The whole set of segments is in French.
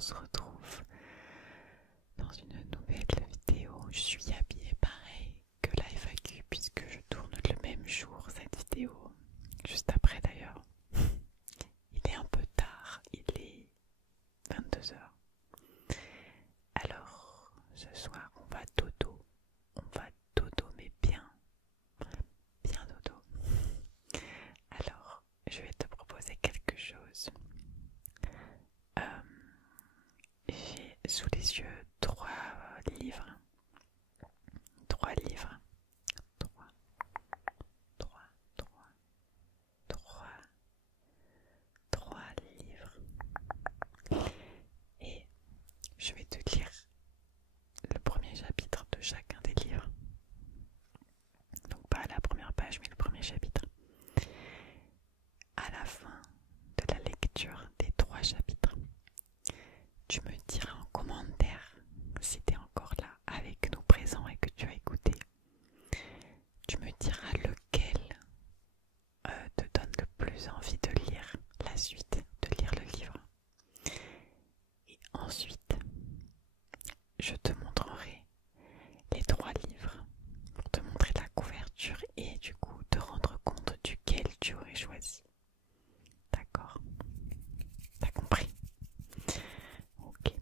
on se retrouve dans une nouvelle vidéo. Je suis habillée pareil que la FAQ puisque je tourne le même jour cette vidéo, juste après d'ailleurs. Il est un peu tard, il est 22 heures. Alors ce soir on va dodo mais bien dodo. Alors je vais te proposer quelque chose. J'ai sous les yeux trois livres. Trois livres. Trois. Livres. Et je vais te lire le premier chapitre de chacun des livres. Donc pas la première page, mais le premier chapitre. À la fin de la lecture des 3 chapitres, tu me diras en commentaire si tu es encore là avec nous présents et que tu as écouté. Tu me diras lequel te donne le plus envie de lire la suite, de lire le livre. Et ensuite, je te montrerai les 3 livres pour te montrer la couverture et du coup te rendre compte duquel tu aurais choisi. D'accord? T'as compris? Ok.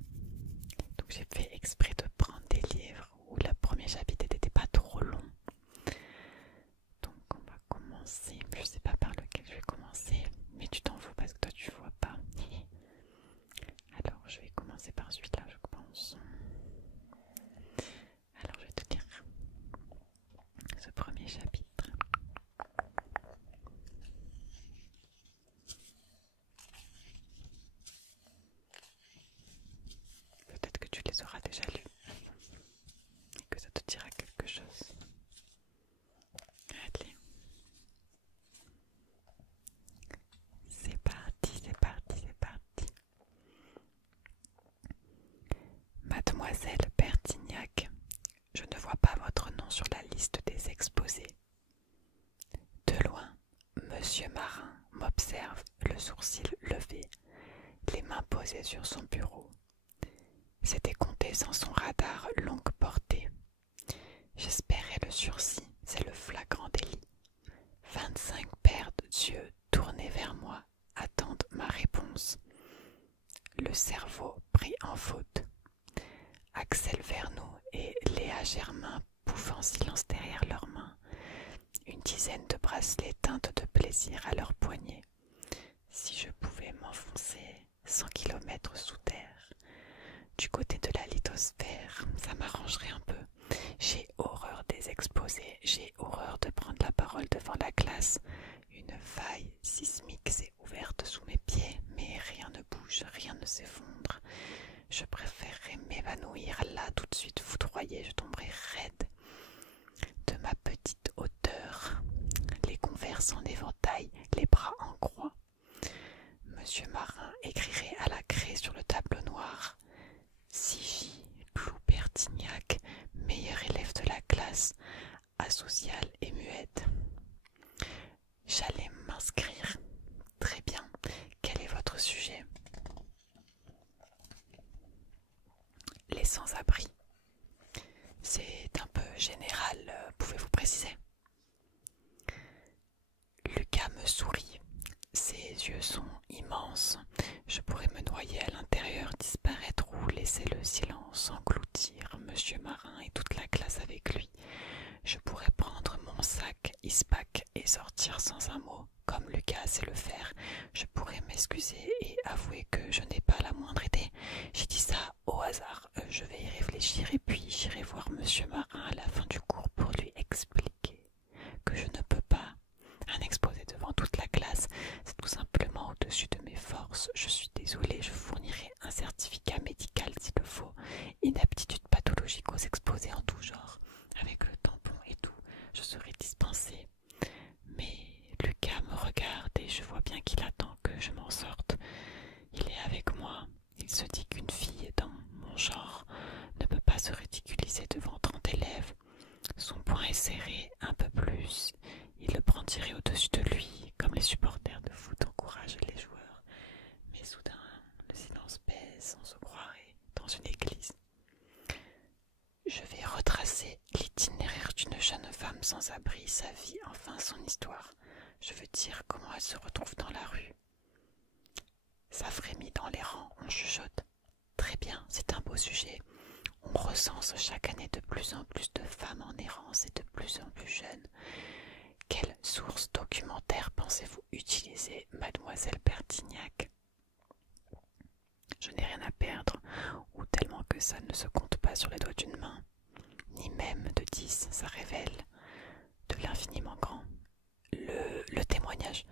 Donc j'ai fait exprès de prendre des livres où le premier chapitre n'était pas trop long. Donc on va commencer. Je sais pas par lequel je vais commencer, mais tu t'en fous parce que toi tu vois pas. Alors je vais commencer par celui-là, je pense. Alors je vais te lire ce premier chapitre. Peut-être que tu les auras déjà lus et que ça te dira quelque chose. Allez. C'est parti. Mademoiselle Bertignac, je ne vois pas votre nom sur la liste des exposés. De loin, Monsieur Marin m'observe, le sourcil levé, les mains posées sur son bureau. C'était compté sans son radar longue portée. J'espérais le sursis, c'est le flagrant délit. 25 paires d'yeux tournés vers moi attendent ma réponse. Le cerveau pris en faute. Axel Vernou et Léa Germain pouffent en silence derrière leurs mains. Une dizaine de bracelets teintent de plaisir à leurs poignets. Si je pouvais m'enfoncer 100 kilomètres sous terre, du côté de la lithosphère, ça m'arrangerait un peu. J'ai horreur des exposés, j'ai horreur de prendre la parole devant la classe. Une faille sismique s'est ouverte sous mes pieds, mais rien ne bouge, rien ne s'effondre. Je préférerais m'évanouir là tout de suite foudroyée, je tomberais raide. De ma petite hauteur, les converses en éventail, les bras en croix. Monsieur Marin écrirait à la craie sur le tableau noir. Sigy Clou Bertignac, meilleur élève de la classe, asociale et muette. J'allais m'inscrire. Très bien. Quel est votre sujet? Les sans-abri. C'est un peu général, pouvez-vous préciser? Lucas me sourit. Ses yeux sont immenses. Je pourrais me noyer à l'intérieur, disparaître ou laisser le silence engloutir Monsieur Marin et toute la classe avec lui. Je pourrais prendre mon sac Ispac et sortir sans un mot, comme Lucas sait le faire. Je pourrais m'excuser et avouer que je n'ai pas la moindre idée. J'ai dit ça au hasard. Je vais y réfléchir et puis j'irai voir Monsieur Marin à la fin du cours pour lui expliquer que je ne peux pas. Un exposé devant toute la classe, c'est tout simplement au-dessus de mes forces. Je suis désolée, je fournirai un certificat médical s'il le faut. Inaptitude pathologique aux exposés en tout genre. Avec le tampon et tout, je serai dispensée. Mais Lucas me regarde et je vois bien qu'il attend que je m'en sorte. Il est avec moi. Il se dit qu'une fille dans mon genre ne peut pas se ridiculiser devant 30 élèves. Son poing est serré un peu plus. Il le prend tiré au-dessus de lui, comme les supporters de foot encouragent les joueurs. Mais soudain, le silence pèse, on se croit jeune femme sans abri, sa vie, enfin son histoire. Je veux dire comment elle se retrouve dans la rue. Ça frémit dans les rangs, on chuchote. Très bien, c'est un beau sujet. On recense chaque année de plus en plus de femmes en errance et de plus en plus jeunes. Quelle source documentaire pensez-vous utiliser, mademoiselle Bertignac? Je n'ai rien à perdre, ou tellement que ça ne se compte pas sur les doigts d'une main. Ni même de 10, ça révèle de l'infiniment grand. Le témoignage,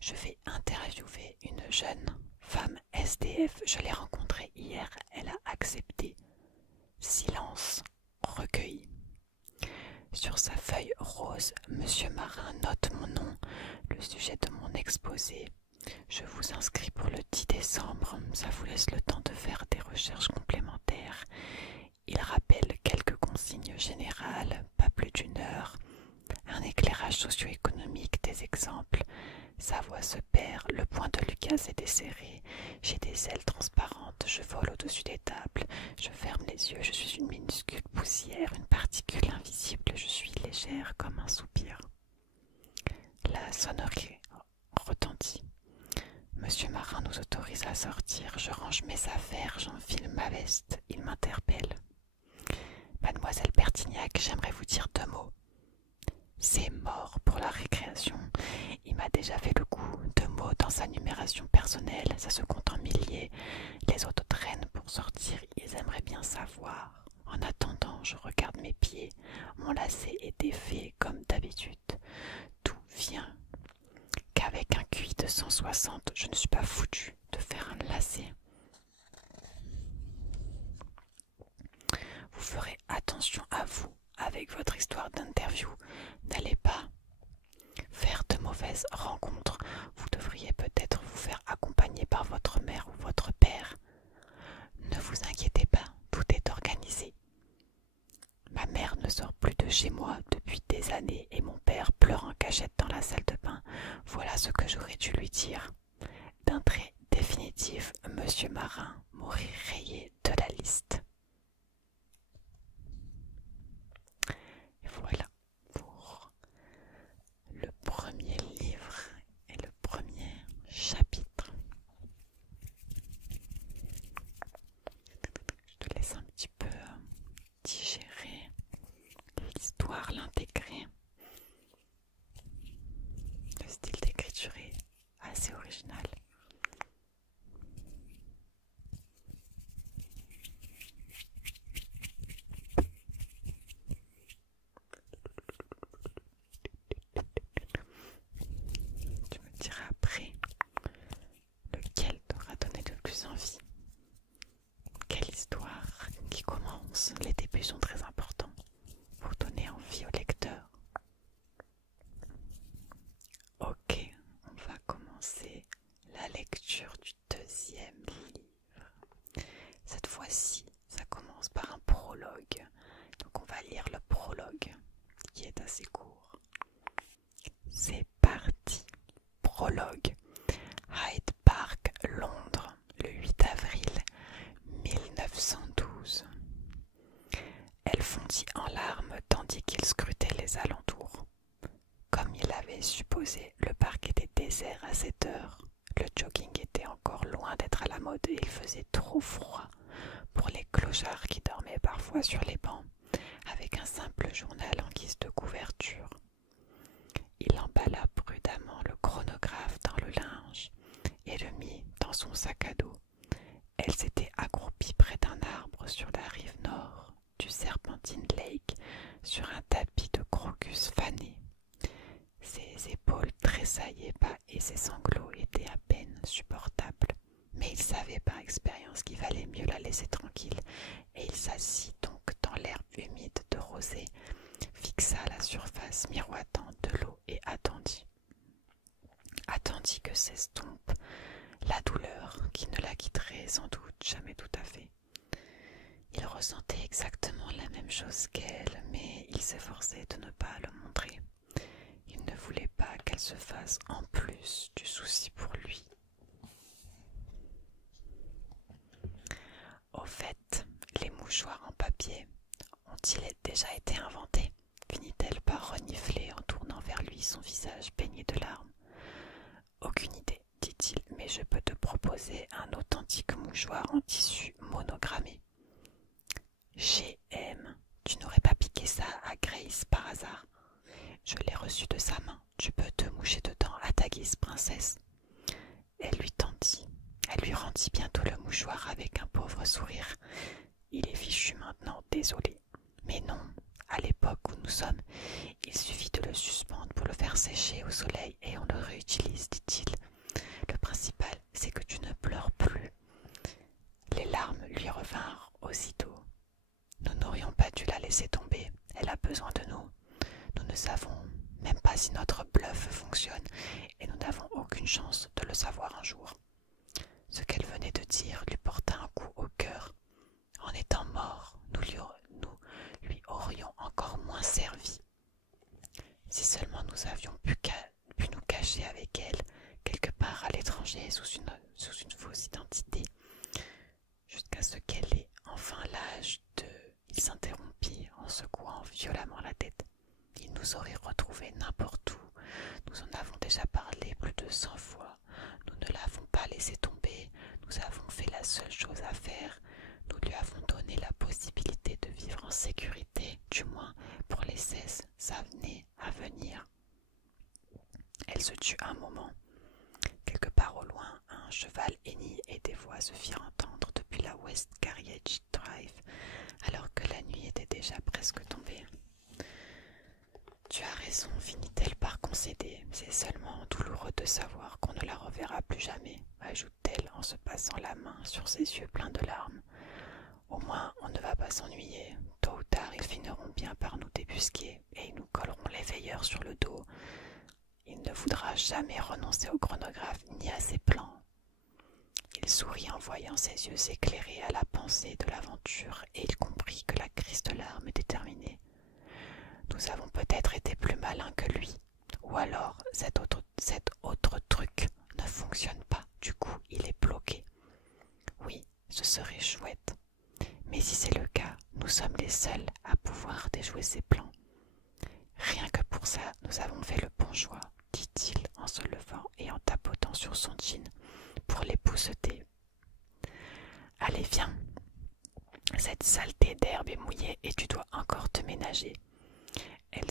je vais interviewer une jeune femme SDF, je l'ai rencontrée hier, elle a accepté. Silence recueilli. Sur sa feuille rose, Monsieur Marin note mon nom, le sujet de mon exposé. Je vous inscris pour le 10 décembre, ça vous laisse le temps de faire des recherches complémentaires. Il rappelle quelques consignes générales, pas plus d'une heure, un éclairage socio-économique, des exemples. Sa voix se perd, le poing de Lucas est desserré. J'ai des ailes transparentes, je vole au-dessus des tables. Je ferme les yeux, je suis une minuscule poussière, une particule invisible. Je suis légère comme un soupir. La sonnerie retentit. Monsieur Marin nous autorise à sortir. Je range mes affaires, j'enfile ma veste. Il m'interpelle. Mademoiselle Bertignac, j'aimerais vous dire 2 mots. C'est mort pour la récréation. Il m'a déjà fait le coup. 2 mots dans sa numération personnelle, ça se compte en milliers. Les autres traînent pour sortir, ils aimeraient bien savoir. En attendant, je regarde mes pieds. Mon lacet est défait comme d'habitude. Tout vient qu'avec un QI de 160, je ne suis pas foutu de faire un lacet. Vous ferez attention à vous avec votre histoire d'interview. N'allez pas faire de mauvaises rencontres. Vous devriez peut-être vous faire accompagner par votre mère ou votre père. Ne vous inquiétez pas, tout est organisé. Ma mère ne sort plus de chez moi depuis des années et mon père pleure en cachette dans la salle de bain. Voilà ce que j'aurais dû lui dire. D'un trait définitif, Monsieur Marin m'aurait rayé de la liste. Et voilà pour le premier livre et le premier chapitre. Je te laisse un petit peu digérer l'histoire, l'intégrer. Le style d'écriture est assez original. Tu me diras après lequel t'aura donné le plus envie. Quelle histoire qui commence. Les débuts sont très importants pour donner envie au lecteur. Ok, on va commencer la lecture du 2e livre. Cette fois-ci, ça commence par un prologue. Donc on va lire le prologue qui est assez court. C'est parti. Prologue. Hyde Park, Londres, le 8 avril 1912. Elle fondit en larmes tandis qu'il scrutait les alentours. Comme il avait supposé, le parc était désert à cette heure. Le jogging était encore loin d'être à la mode et il faisait trop froid pour les clochards qui dormaient parfois sur les bancs avec un simple journal en guise de couverture. Il emballa prudemment le chronographe dans le linge et le mit dans son sac à dos. Elle s'était accroupie près d'un arbre sur la rive nord du Serpentine Lake sur un tapis de crocus fané. Ses épaules tressaillaient pas et ses sanglots étaient à peine supportables. Mais il savait par expérience qu'il valait mieux la laisser tranquille et il s'assit donc dans l'herbe humide de rosée, fixa la surface miroitante de l'eau et attendit. Attendit que s'estompe la douleur qui ne la quitterait sans doute jamais tout à fait. Il ressentait exactement la même chose qu'elle, mais il s'efforçait de ne pas le montrer. Il ne voulait pas qu'elle se fasse en plus du souci pour lui. Au fait, les mouchoirs en papier ont-ils déjà été inventés? Finit-elle proposait un authentique mouchoir en tissu monogrammé. GM, tu n'aurais pas piqué ça à Grace par hasard? Je l'ai reçu de sa main. Tu peux te moucher dedans à ta guise, princesse. Elle lui tendit. Elle lui rendit bientôt le mouchoir avec un pauvre sourire. Il est fichu maintenant, désolé. Mais non, à l'époque où nous sommes, il suffit de le suspendre pour le faire sécher au soleil et on le réutilise, dit-il. Le principal, c'est que tu ne pleures plus. Les larmes lui revinrent aussitôt. Nous n'aurions pas dû la laisser tomber. Elle a besoin de nous. Nous ne savons même pas si notre bluff fonctionne et nous n'avons aucune chance de le savoir un jour. Ce qu'elle venait de dire lui porta un coup au cœur. En étant mort, nous lui aurions encore moins servi. Si seulement nous avions pu nous cacher avec elle, quelque part à l'étranger, sous une fausse identité, jusqu'à ce qu'elle ait enfin l'âge de... Il s'interrompit en secouant violemment la tête. Il nous aurait retrouvés n'importe où. Nous en avons déjà parlé plus de 100 fois. Nous ne l'avons pas laissé tomber. Nous avons fait la seule chose à faire. Nous lui avons donné la possibilité de vivre en sécurité, du moins pour les 16 années à venir. Elle se tut un moment. Quelque part au loin, un cheval hennit et des voix se firent entendre depuis la West Carriage Drive, alors que la nuit était déjà presque tombée. Tu as raison, finit-elle par concéder. C'est seulement douloureux de savoir qu'on ne la reverra plus jamais, ajoute-t-elle en se passant la main sur ses yeux pleins de larmes. Au moins, on ne va pas s'ennuyer. Tôt ou tard, ils finiront bien par nous débusquer et ils nous colleront les veilleurs sur le dos. Il ne voudra jamais renoncer au chronographe ni à ses plans. Il sourit en voyant ses yeux s'éclairer à la pensée de l'aventure et il comprit que la crise de larmes était terminée. Nous avons peut-être été plus malins que lui, ou alors cet autre truc ne fonctionne pas, du coup il est bloqué. Oui, ce serait chouette, mais si c'est le cas, nous sommes les seuls à pouvoir déjouer ses plans. Rien que pour ça, nous avons fait le bon choix, dit-il en se levant et en tapotant sur son jean pour l'épousseter. Allez, viens, cette saleté d'herbe est mouillée et tu dois encore te ménager. Elle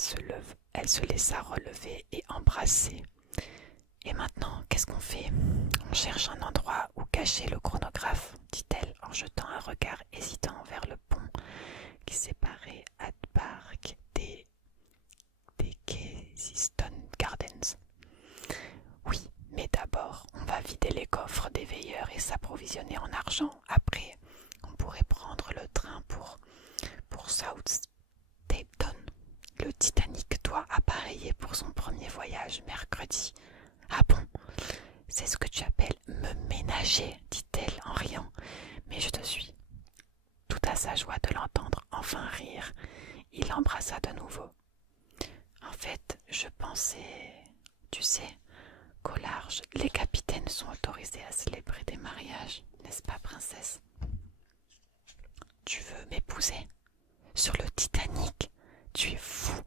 se laissa relever et embrasser. Et maintenant, qu'est-ce qu'on fait? On cherche un endroit où cacher le chronographe, dit-elle en jetant un regard hésitant vers le pont qui séparait Hyde Park des Kensington Gardens. Oui, mais d'abord, on va vider les coffres des veilleurs et s'approvisionner en argent. Après, on pourrait prendre le train pour Southampton. Le Titanic doit appareiller pour son premier voyage mercredi. Ah bon? C'est ce que tu appelles me ménager, dit-elle en riant. Mais je te suis. Tout à sa joie de l'entendre enfin rire, il l'embrassa de nouveau. En fait, je pensais, tu sais, qu'au large, les capitaines sont autorisés à célébrer des mariages, n'est-ce pas, princesse? Tu veux m'épouser? Sur le Titanic? Tu es fou!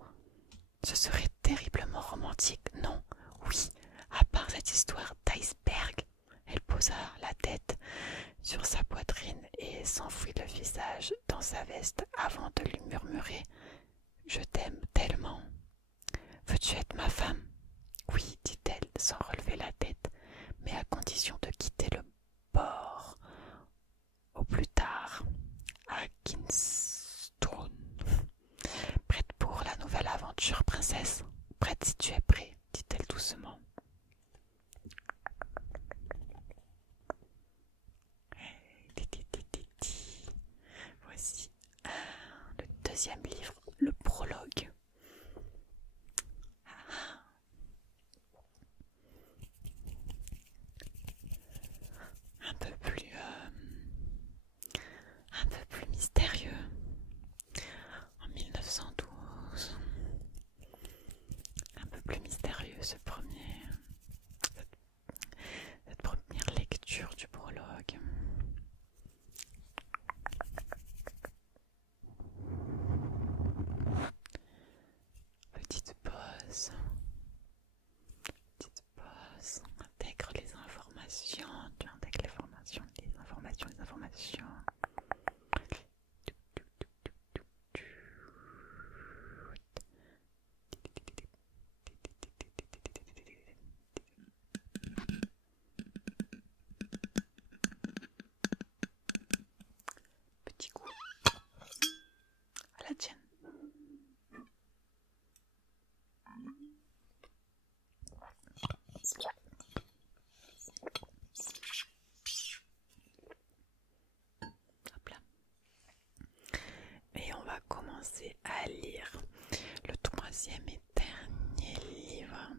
Ce serait terriblement romantique, non? Oui, à part cette histoire d'iceberg. Elle posa la tête sur sa poitrine et s'enfouit le visage dans sa veste avant de lui murmurer « Je t'aime tellement. Veux-tu être ma femme ?» Oui, dit-elle sans relever la tête, mais à condition de quitter le bord au plus tard à Kingstown. Prête pour la nouvelle aventure, princesse? Prête si tu es prêt, dit-elle doucement. Voici le deuxième livre, le prologue. Un peu plus mystérieux. En 1912, un peu plus mystérieux cette première lecture du prologue. Petite pause, intègre les informations, tu intègres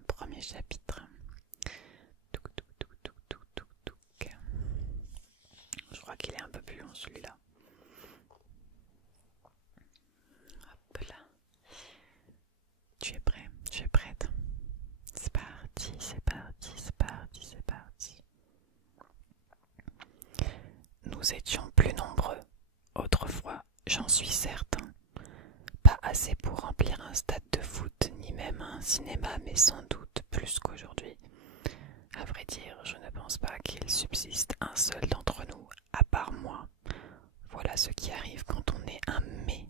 premier chapitre. Je crois qu'il est un peu plus long celui-là. Hop là. Tu es prêt? Tu es prête? C'est parti, c'est parti, c'est parti, c'est parti. Nous étions plus nombreux autrefois, j'en suis certain. Pas assez pour remplir un stade de foot, ni même un cinéma, mais sans doute plus qu'aujourd'hui. À vrai dire, je ne pense pas qu'il subsiste un seul d'entre nous, à part moi. Voilà ce qui arrive quand on est un mets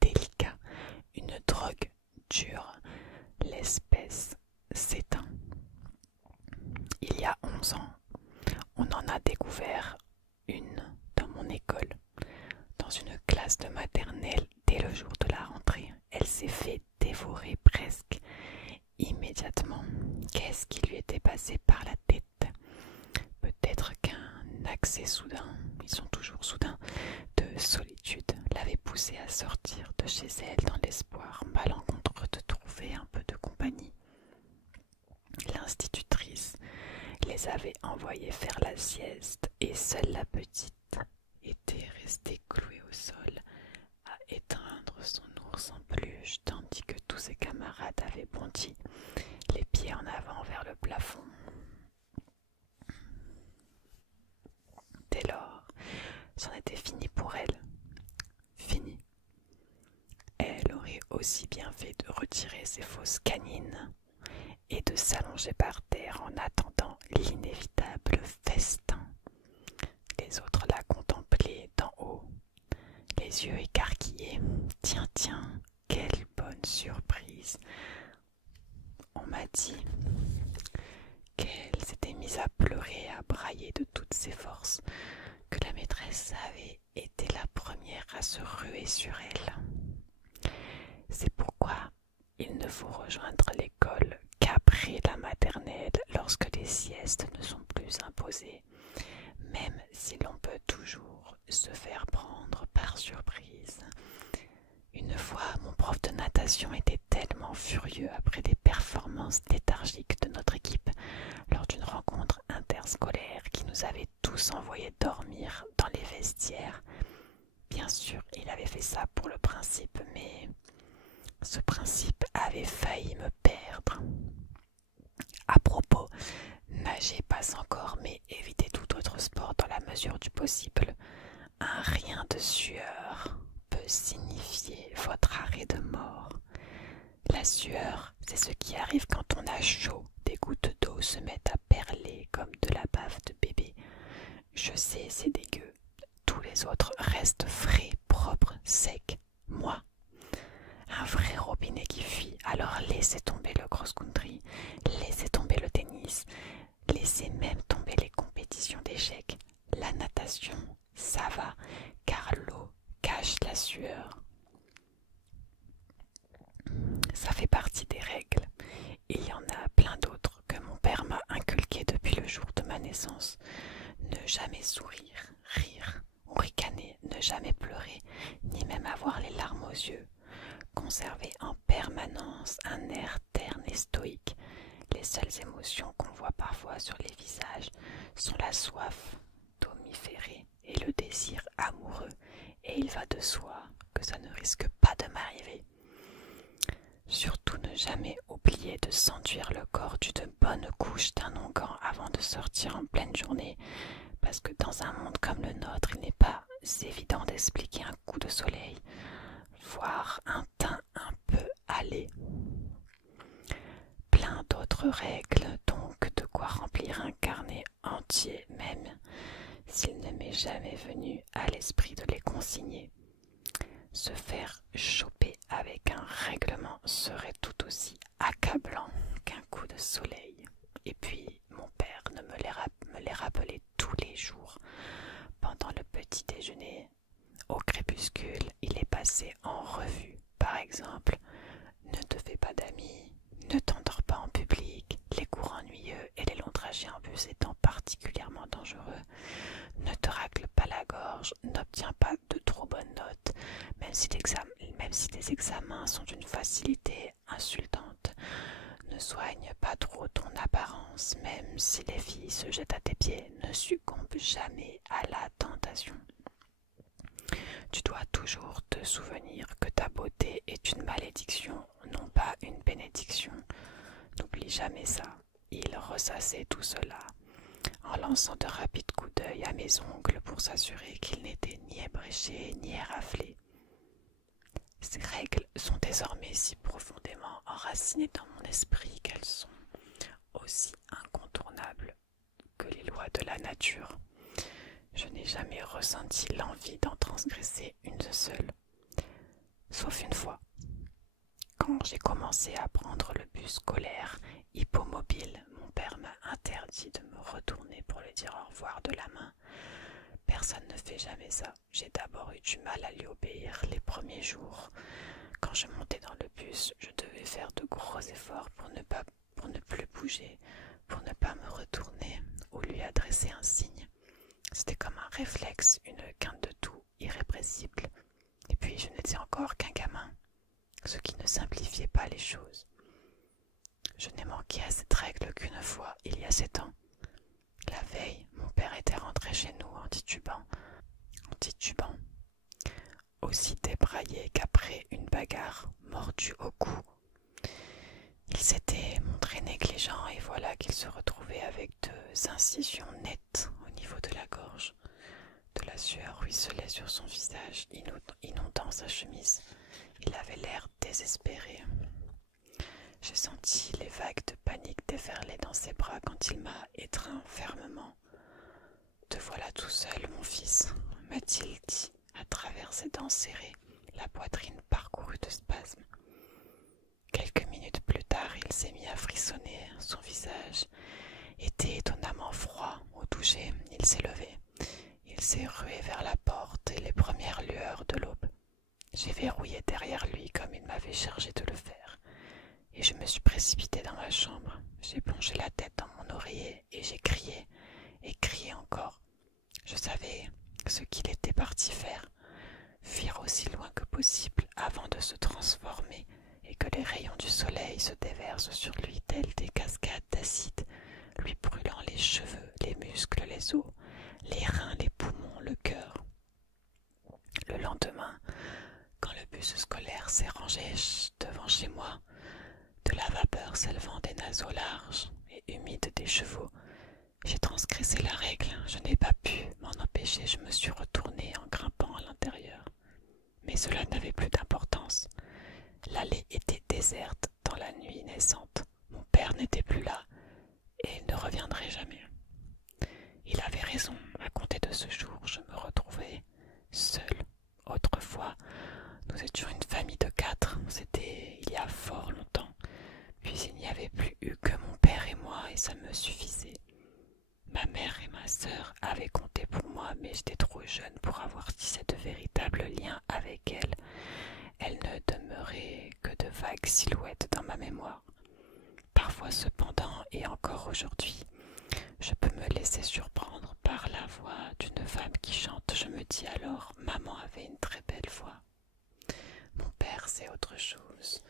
délicat, une drogue dure. L'espèce s'éteint. Il y a 11 ans, on en a découvert une dans mon école. Dans une classe de maternelle, dès le jour de la rentrée, elle s'est fait dévorer presque immédiatement. Qu'est-ce qui lui était passé par la tête? Peut-être qu'un accès soudain, ils sont toujours soudains, de solitude l'avait poussée à sortir de chez elle dans l'espoir malencontreux de trouver un peu de compagnie. L'institutrice les avait envoyés faire la sieste et seule la petite était restée clouée au sol à étreindre son ours en peluche tandis que tous ses camarades avaient bondi, les pieds en avant vers le plafond. Dès lors, c'en était fini pour elle. Fini. Elle aurait aussi bien fait de retirer ses fausses canines et de s'allonger par terre en attendant l'inévitable festin. Les autres la contemplaient d'en haut, les yeux écarquillés. Tiens, tiens, quelle bonne surprise! On m'a dit qu'elle s'était mise à pleurer, à brailler de toutes ses forces, que la maîtresse avait été la première à se ruer sur elle. C'est pourquoi il ne faut rejoindre l'école qu'après la maternelle, lorsque les siestes ne sont plus imposées, même si l'on peut toujours se faire prendre par surprise. Une fois, mon prof de natation était tellement furieux après des performances léthargiques de notre équipe lors d'une rencontre interscolaire qui nous avait tous envoyés dormir dans les vestiaires. Bien sûr, il avait fait ça pour le principe, mais ce principe avait failli me perdre. À propos, nagez pas encore, mais évitez tout autre sport dans la mesure du possible. Un rien de sueur peut signifier votre arrêt de mort. La sueur, c'est ce qui arrive quand on a chaud. Des gouttes d'eau se mettent à perler comme de la bave de bébé. Je sais, c'est dégueu. Tous les autres restent frais, propres, secs. Moi, un vrai robinet qui fuit. Alors laissez tomber le cross-country, laissez tomber le tennis, laissez même tomber les compétitions d'échecs. La natation, ça va, car l'eau cache la sueur. Ça fait partie des règles. Il y en a plein d'autres que mon père m'a inculquées depuis le jour de ma naissance. Ne jamais sourire, rire ou ricaner, ne jamais pleurer, ni même avoir les larmes aux yeux. Conserver en permanence un air terne et stoïque. Les seules émotions qu'on voit parfois sur les visages sont la soif d'omiférer et le désir amoureux, et il va de soi que ça ne risque pas de m'arriver. Surtout ne jamais oublier de s'enduire le corps d'une bonne couche d'un onguent avant de sortir en pleine journée, parce que dans un monde comme le nôtre, il n'est pas évident d'expliquer un coup de soleil, voire un teint un peu hâlé. Plein d'autres règles, donc de quoi remplir un carnet entier, même s'il ne m'est jamais venu à l'esprit de les consigner. Se faire choper avec un règlement serait tout aussi accablant qu'un coup de soleil. Et puis, mon père me les rappelait tous les jours. Pendant le petit déjeuner, au crépuscule, il est passé en revue. Par exemple, ne te fais pas d'amis, ne t'endors pas en public, les cours ennuyeux et les longs trajets en bus étant particulièrement dangereux. Ne te racle pas la gorge, n'obtiens pas de trop bonnes notes, même si soigne pas trop ton apparence, même si les filles se jettent à tes pieds, ne succombe jamais à la tentation. Tu dois toujours te souvenir que ta beauté est une malédiction, non pas une bénédiction. N'oublie jamais ça. Il ressassait tout cela, en lançant de rapides coups d'œil à mes ongles pour s'assurer qu'ils n'étaient ni ébréchés ni éraflés. Ces règles sont désormais si profondément enracinées dans mon esprit qu'elles sont aussi incontournables que les lois de la nature. Je n'ai jamais ressenti l'envie d'en transgresser une seule, sauf une fois. Quand j'ai commencé à prendre le bus scolaire hippomobile, mon père m'a interdit de me retourner pour lui dire au revoir de la main. Personne ne fait jamais ça. J'ai d'abord eu du mal à lui obéir les premiers jours. Quand je montais dans le bus, je devais faire de gros efforts pour ne plus bouger, pour ne pas me retourner ou lui adresser un signe. C'était comme un réflexe, une quinte de toux irrépressible. Et puis je n'étais encore qu'un gamin, ce qui ne simplifiait pas les choses. Je n'ai manqué à cette règle qu'une fois, il y a 7 ans. La veille, mon père était rentré chez nous en titubant, aussi débraillé qu'après une bagarre, mordu au cou. Il s'était montré négligent et voilà qu'il se retrouvait avec 2 incisions nettes au niveau de la gorge. De la sueur ruisselait sur son visage, inondant sa chemise. Il avait l'air désespéré. J'ai senti les vagues de panique déferler dans ses bras quand il m'a étreint fermement. « Te voilà tout seul, mon fils » m'a-t-il dit à travers ses dents serrées, la poitrine parcourue de spasmes. Quelques minutes plus tard, il s'est mis à frissonner. Son visage était étonnamment froid. Au toucher, il s'est levé. Il s'est rué vers la porte et les premières lueurs de l'aube. J'ai verrouillé derrière lui comme il m'avait chargé de le faire. Et je me suis précipitée dans ma chambre. J'ai plongé la tête dans mon oreiller et j'ai crié encore. Je savais ce qu'il était parti faire, fuir aussi loin que possible avant de se transformer et que les rayons du soleil se déversent sur lui tels des cascades d'acide, lui brûlant les cheveux, les muscles, les os, les reins, les poumons, le cœur. Le lendemain, quand le bus scolaire s'est rangé devant chez moi, de la vapeur s'élevant des naseaux larges et humides des chevaux, j'ai transgressé la règle, je n'ai pas pu m'en empêcher, je me suis retournée en grimpant à l'intérieur. Mais cela n'avait plus d'importance. L'allée était déserte dans la nuit naissante. Mon père n'était plus là et ne reviendrait jamais. Il avait raison, à compter de ce jour, je me retrouvais seule. Autrefois, nous étions une famille de 4, c'était il y a fort longtemps. Puis il n'y avait plus eu que mon père et moi et ça me suffisait. Ma mère et ma sœur avaient compté pour moi, mais j'étais trop jeune pour avoir tissé de véritables liens avec elles. Elles ne demeuraient que de vagues silhouettes dans ma mémoire. Parfois cependant, et encore aujourd'hui, je peux me laisser surprendre par la voix d'une femme qui chante. Je me dis alors, maman avait une très belle voix. Mon père, c'est autre chose.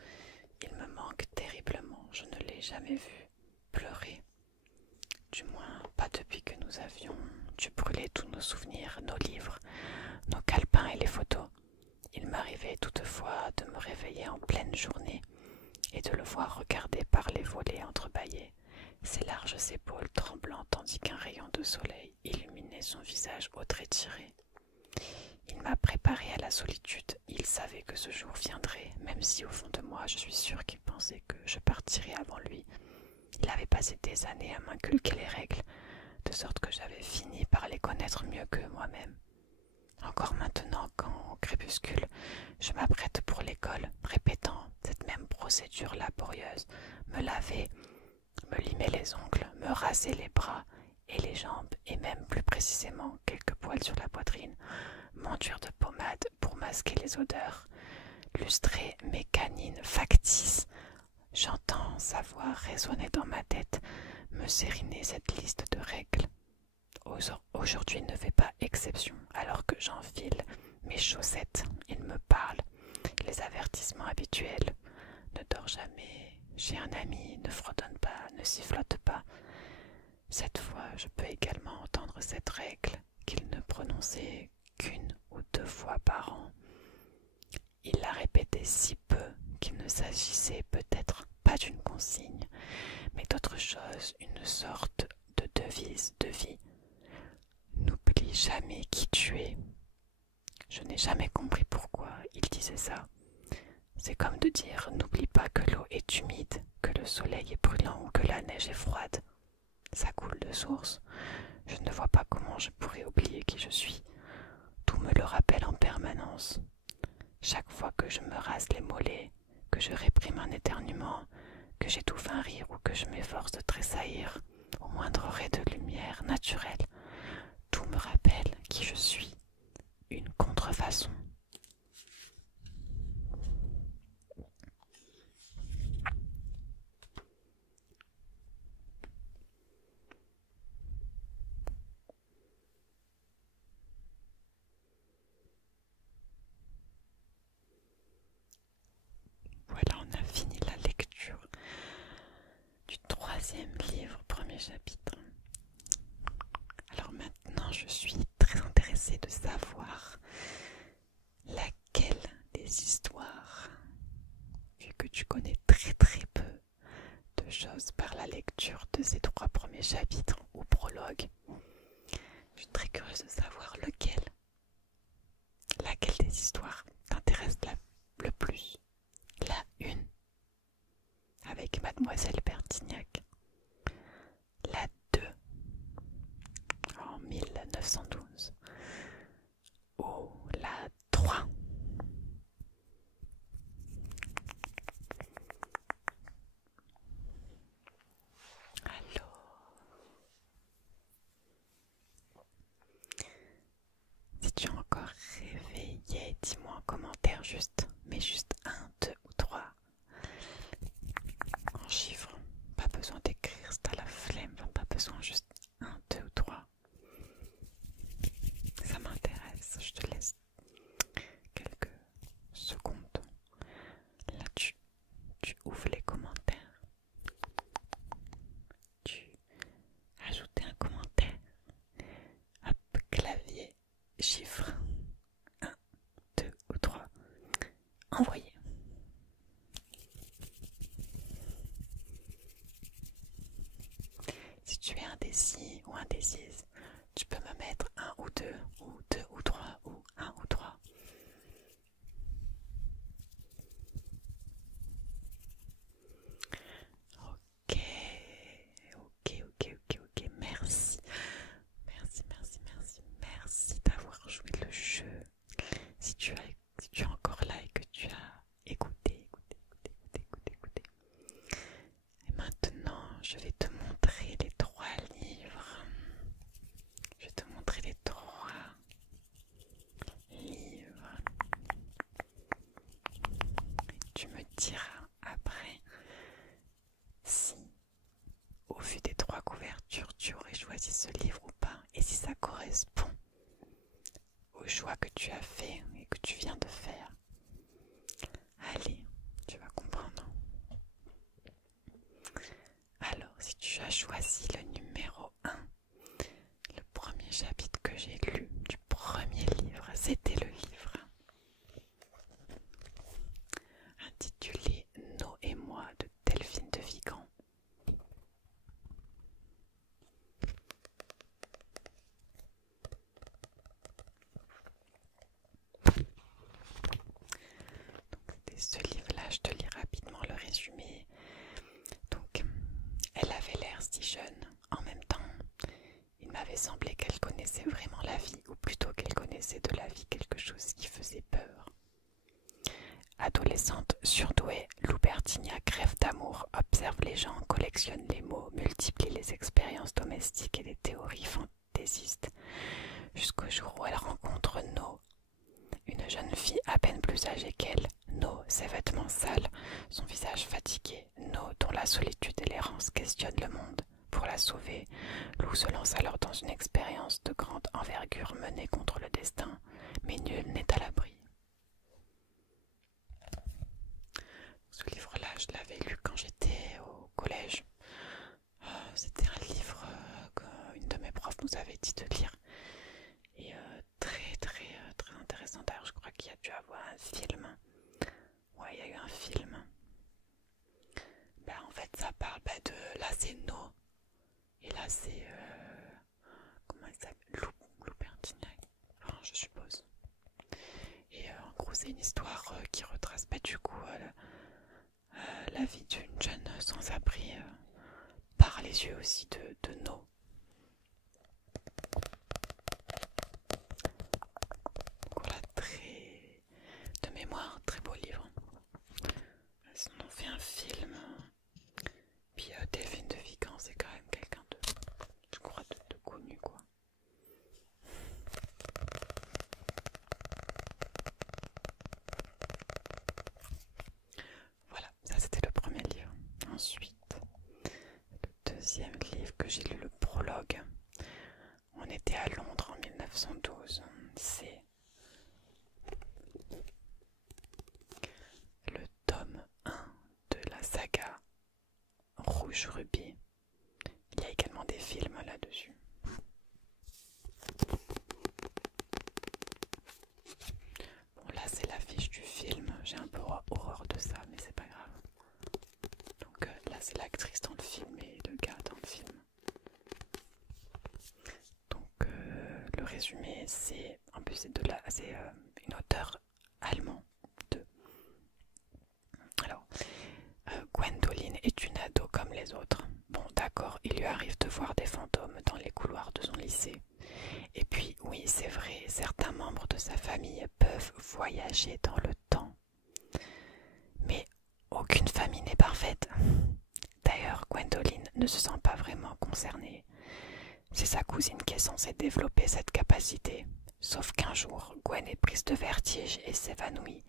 Il me manque terriblement, je ne l'ai jamais vu pleurer. Du moins, pas depuis que nous avions dû brûler tous nos souvenirs, nos livres, nos calepins et les photos. Il m'arrivait toutefois de me réveiller en pleine journée et de le voir regarder par les volets entrebâillés, ses larges épaules tremblant tandis qu'un rayon de soleil illuminait son visage au trait tiré. Il m'a préparé à la solitude, il savait que ce jour viendrait, même si au fond de moi je suis sûre qu'il pensait que je partirais avant lui. Il avait passé des années à m'inculquer les règles, de sorte que j'avais fini par les connaître mieux que moi-même. Encore maintenant, quand, au crépuscule, je m'apprête pour l'école, répétant cette même procédure laborieuse, me laver, me limer les ongles, me raser les bras et les jambes, et même plus précisément quelques poils sur la poitrine, m'enduire de pommade pour masquer les odeurs, lustrer mes canines factices. J'entends sa voix résonner dans ma tête, me sériner cette liste de règles. Aujourd'hui ne fait pas exception, alors que j'enfile mes chaussettes, il me parle, les avertissements habituels. Ne dors jamais, J'ai un ami, ne fredonne pas, ne sifflote pas. Cette fois, je peux également entendre cette règle qu'il ne prononçait qu'une ou deux fois par an. Il la répétait si peu qu'il ne s'agissait peut-être pas d'une consigne, mais d'autre chose, une sorte de devise de vie. N'oublie jamais qui tu es. Je n'ai jamais compris pourquoi il disait ça. C'est comme de dire n'oublie pas que l'eau est humide, que le soleil est brûlant ou que la neige est froide. Ça coule de source. Je ne vois pas comment je pourrais oublier qui je suis. Tout me le rappelle en permanence. Chaque fois que je me rase les mollets, que je réprime un éternuement, que j'étouffe un rire ou que je m'efforce de tressaillir, au moindre ray de lumière naturelle, tout me rappelle qui je suis. Une contrefaçon. Voilà, on a fini la lecture du 3e livre, 1er chapitre. Alors maintenant, je suis très intéressée de savoir laquelle des histoires, vu que tu connais très très peu de choses par la lecture de ces 3 premiers chapitres ou prologues, je suis très curieuse de savoir laquelle des histoires t'intéresse le plus. La 1, avec Mademoiselle Bertignac. La 2, en 1912. Ou la 3. Alors, si tu es encore réveillé, dis-moi en commentaire mais juste 1, 2 ou 3 en chiffres. Pas besoin d'écrire, c'est à la flemme, pas besoin, juste 1, 2 ou 3. Ça m'intéresse, je te laisse quelques secondes. Là, tu ouvres les commentaires. Tu ajoutes un commentaire. Hop, clavier, chiffre. 1, 2 ou 3. Envoyer. Si tu es indécis ou indécise, tu peux me mettre 1 ou 2 ou 3 ou 1 ou 3. Ok, merci. Merci d'avoir joué le jeu. Si tu es encore là et que tu as écouté. Et maintenant, je vais te montrer les 3 livres. Je vais te montrer les 3 livres. Et tu me diras après si, au vu des 3 couvertures, tu aurais choisi ce livre ou pas, et si ça correspond au choix que tu as fait et que tu viens de faire. Allez, tu vas comprendre. Alors, si tu as choisi le numéro 1, le premier chapitre que j'ai lu du premier livre, c'était le livre intitulé No et moi de Delphine de Vigan. Donc, ce livre-là, je te lis rapidement le résumé. Donc, elle avait l'air si jeune. En même temps, il m'avait semblé qu'elle connaissait vraiment la vie, ou plutôt qu'elle connaissait de la vie quelque chose qui faisait peur. Adolescente surdouée, Lou Bertignac rêve d'amour, observe les gens, collectionne les mots, multiplie les expériences domestiques et les théories fantaisistes, jusqu'au jour où elle rencontre No, une jeune fille à peine plus âgée qu'elle. No, ses vêtements sales, son visage fatigué. No, dont la solitude et l'errance questionnent le monde. Pour la sauver, Lou se lance alors dans une expérience de grande envergure menée contre le destin, mais nul n'est à l'abri. Ce livre-là, je l'avais lu quand j'étais au collège. C'était un livre qu'une de mes profs nous avait dit de lire. Et très intéressant. D'ailleurs, je crois qu'il y a dû avoir un film. Ouais, il y a eu un film. En fait, ça parle de... Là, c'est No. Et là, c'est... comment elle s'appelle? Loupertignac. Enfin, je suppose. Et en gros, c'est une histoire qui retrace du coup la vie d'une jeune sans-abri par les yeux aussi de No. Voilà, très de mémoire, très beau livre. Ils en ont fait un film. Puis Delphine de Vigan, c'est quand même quelqu'un de, je crois, de connu, quoi. Voilà, ça c'était le premier livre. Ensuite, le deuxième livre que j'ai lu, le prologue. On était à Londres en 1912. C'est le tome 1 de la saga Rouge Rubis. Il y a également des films là-dessus. Bon, là c'est l'affiche du film. J'ai un peu horreur de ça, mais c'est pas grave. Donc là c'est l'actrice dans le film et le gars dans le film. Donc le résumé, c'est en plus c'est une auteure allemande. Alors, Gwendoline est une ado comme les autres. Bon, d'accord, il lui arrive de voir des fantômes dans les couloirs de son lycée. Et puis, oui, c'est vrai, certains membres de sa famille peuvent voyager dans le temps. Mais aucune famille n'est parfaite. D'ailleurs, Gwendoline ne se sent pas vraiment concernée. C'est sa cousine qui est censée développer cette capacité. Sauf qu'un jour, Gwen est prise de vertige et s'évanouit.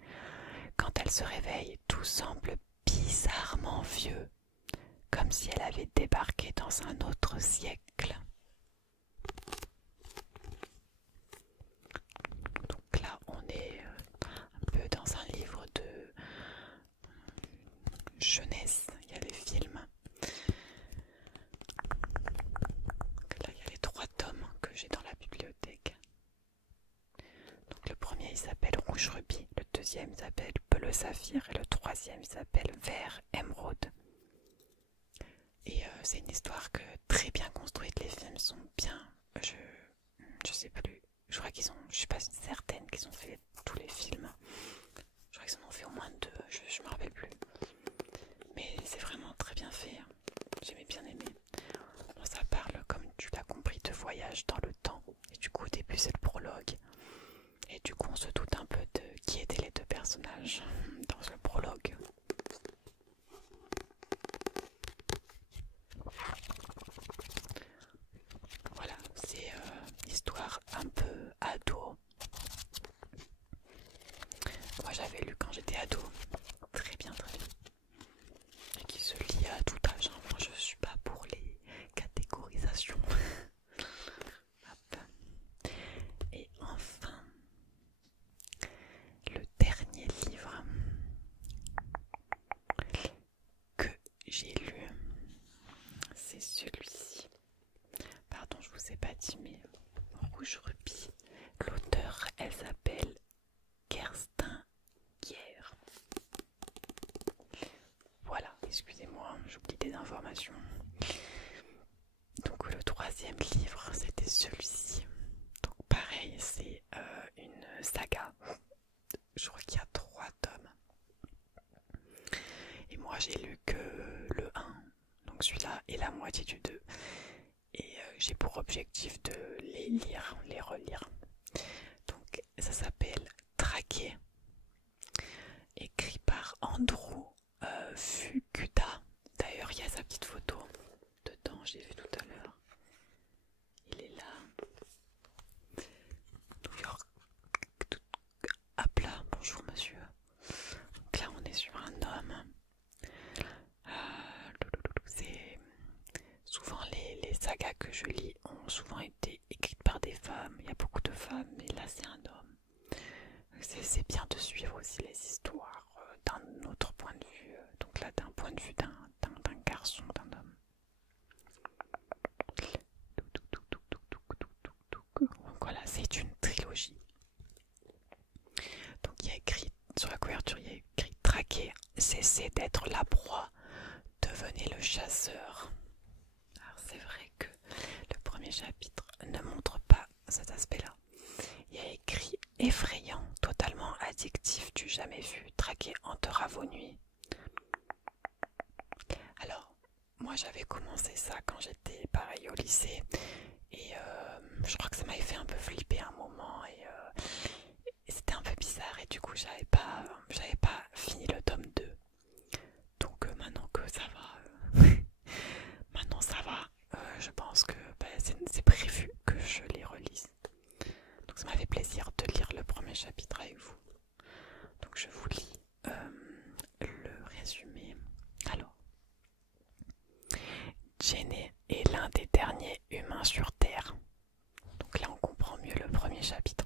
Quand elle se réveille, tout semble bizarrement vieux, comme si elle avait débarqué dans un autre siècle. Donc là, on est un peu dans un livre de jeunesse. Il y a les films. Là, il y a les 3 tomes que j'ai dans la bibliothèque. Donc le premier, il s'appelle Rouge Rubis. Le deuxième, il s'appelle Bleu Saphir. Et le troisième, il s'appelle Vert Émeraude. Et c'est une histoire très bien construite. Les films sont bien. Je sais plus. Je crois qu'ils ont. Je suis pas certaine qu'ils ont fait tous les films. Je crois qu'ils en ont fait au moins 2. Je me rappelle plus. Mais c'est vraiment très bien fait. J'ai bien aimé. Bon, ça parle, comme tu l'as compris, de voyage dans le temps. Et du coup, au début, c'est le prologue. Et du coup, on se doute un peu de qui étaient les 2 personnages dans le prologue. Voilà, c'est histoire un peu ado. Moi, j'avais lu quand j'étais ado. Très bien. Et qui se lit à tout âge. Moi, je suis pas pour les catégorisations. Hop. Et enfin, le dernier livre que j'ai lu, c'est celui-ci. Pardon, je vous ai pas dit, mais Rouge Rubis. L'auteur, elle s'appelle Kerstin Guerre. Voilà, excusez-moi, j'oublie des informations. Donc le troisième livre, c'était celui-ci. Donc pareil, c'est une saga. Je crois qu'il y a 3 tomes. Et moi j'ai lu que le 1. Donc celui-là et la moitié du 2. Et j'ai pour objectif de les lire, les relire. Donc ça s'appelle Traqué. Écrit par Andrew Fukuda. D'ailleurs il y a sa petite photo dedans, j'ai vu tout à l'heure. Il est là. New York. Hop là, bonjour monsieur. Donc là on est sur un homme. C'est souvent les sagas que je lis ont souvent été écrites par des femmes. Il y a beaucoup de femmes, mais là c'est un homme. C'est bien de suivre aussi les histoires d'un autre point de vue. Donc là d'être la proie, devenez le chasseur. Alors c'est vrai que le premier chapitre ne montre pas cet aspect-là. Il y a écrit effrayant, totalement addictif, du jamais vu, traqué hantera vos nuits. Alors, moi j'avais commencé ça quand j'étais pareil au lycée et je crois que ça m'avait fait un peu flipper un moment et c'était un peu bizarre et du coup j'avais pas fini le tome 2. Donc maintenant que ça va, maintenant ça va, je pense que c'est prévu que je les relise. Donc ça m'a fait plaisir de lire le premier chapitre avec vous. Donc je vous lis le résumé. Alors, Jenny est l'un des derniers humains sur Terre. Donc là on comprend mieux le premier chapitre.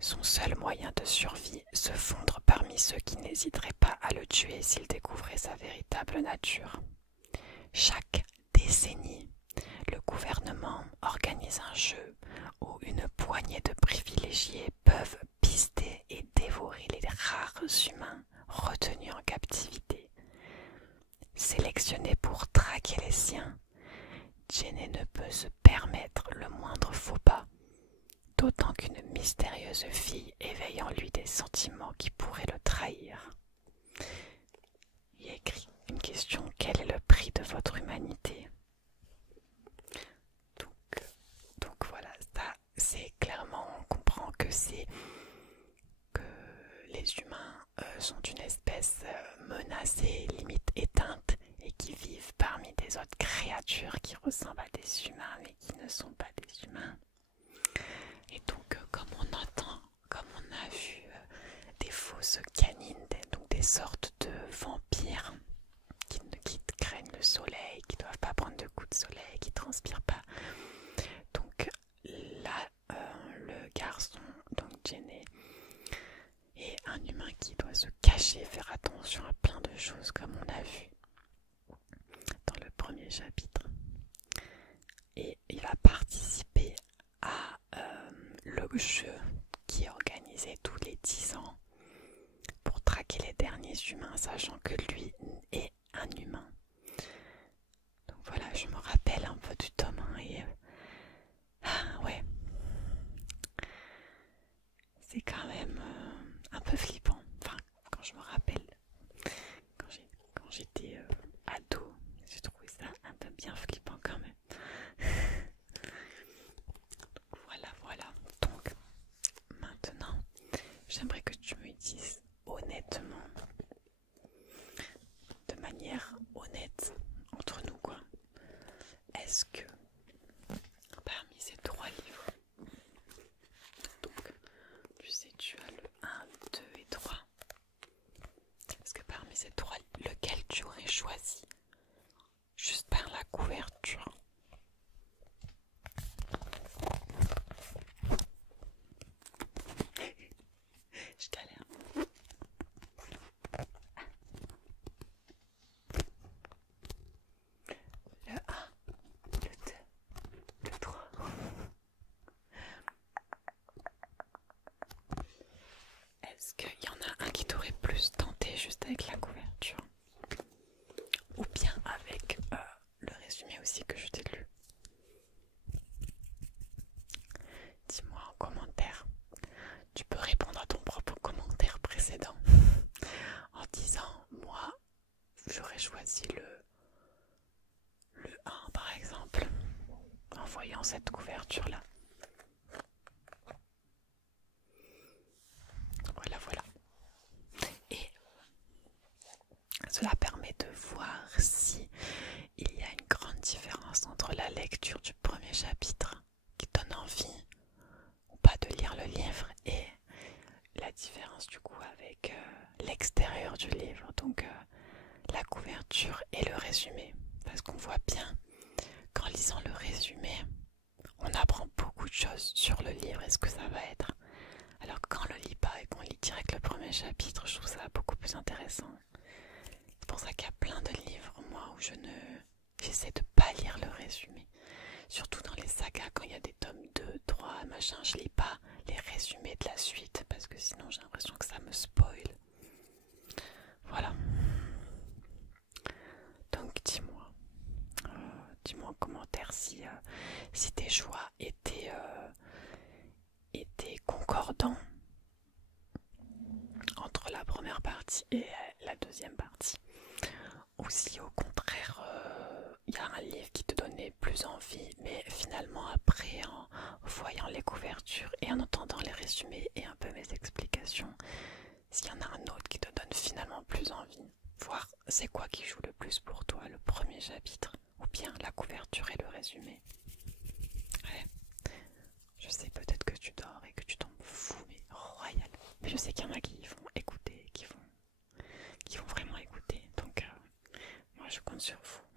Son seul moyen de survie, se fondre parmi ceux qui n'hésiteraient pas à le tuer s'ils découvraient sa véritable nature. Chaque décennie, le gouvernement organise un jeu où une poignée de privilégiés peuvent pister et dévorer les rares humains retenus en captivité. Sélectionnée pour traquer les siens, Jenny ne peut se permettre le moindre faux pas, d'autant qu'une mystérieuse fille éveille en lui des sentiments qui pourraient le trahir. Il y a écrit une question: quel est le prix de votre humanité? Donc voilà, ça c'est clairement, on comprend que les humains sont une espèce menacée, limite éteinte, et qui vivent parmi des autres créatures qui ressemblent à des humains mais qui ne sont pas des humains. Et donc comme on a vu des fausses canines, donc des sortes de vampires qui craignent le soleil, qui ne doivent pas prendre de coups de soleil, qui ne transpirent pas. Donc là, le garçon, donc Jenny, est un humain qui doit se cacher, faire attention à plein de choses comme on a vu dans le premier chapitre. Et il va participer à le jeu qui est organisé tous les 10 ans pour traquer les derniers humains, sachant que lui est un humain. Donc voilà, je me rappelle un peu du tome 1 et ouais, c'est quand même un peu flippant. Enfin, quand je me rappelle, quand j'étais ado, j'ai trouvé ça un peu bien flippant quand même. Donc voilà. Donc maintenant, j'aimerais que tu me dises honnêtement, de manière honnête, entre nous quoi, est-ce que parmi ces 3 livres, donc tu sais, tu as le 1, 2 et 3, est-ce que parmi ces 3, lequel tu aurais choisi juste par la couverture? Je galère. Le 1, le 2, le 3. Est-ce qu'il y en a un qui t'aurait plus tenté juste avec la couverture? Ou bien avec le résumé aussi que je t'ai lu? Dis-moi en commentaire. Tu peux répondre à ton propre commentaire précédent en disant: moi j'aurais choisi le 1 par exemple, en voyant cette couverture là. Voilà. Et cela permet de voir si il y a une grande différence entre la lecture du premier chapitre qui donne envie ou pas de lire le livre et la différence du coup avec l'extérieur du livre, donc la couverture et le résumé, parce qu'on voit bien qu'en lisant le résumé on apprend beaucoup de choses sur le livre et ce que ça va être, alors que quand on le lit pas et qu'on lit direct le premier chapitre, je trouve ça beaucoup plus intéressant. C'est pour ça qu'il y a plein de livres moi où j'essaie de pas lire le résumé, surtout dans les sagas quand il y a des tomes 2, 3, machin, je lis pas les résumés de la suite parce que sinon j'ai l'impression que ça me spoil. Voilà. Donc dis-moi en commentaire si tes choix étaient concordants entre la première partie et la deuxième partie. Ou si au contraire il y a un livre qui te donnait plus envie, mais finalement après en voyant les couvertures et en entendant les résumés et un peu mes explications, s'il y en a un autre qui te donne finalement plus envie, voir c'est quoi qui joue le plus pour toi, le premier chapitre ou bien la couverture et le résumé. Ouais. Je sais peut-être que tu dors et que tu t'en fous, mais royal. Mais je sais qu'il y en a qui vont écouter, qui vont vraiment écouter. Donc moi je compte sur vous.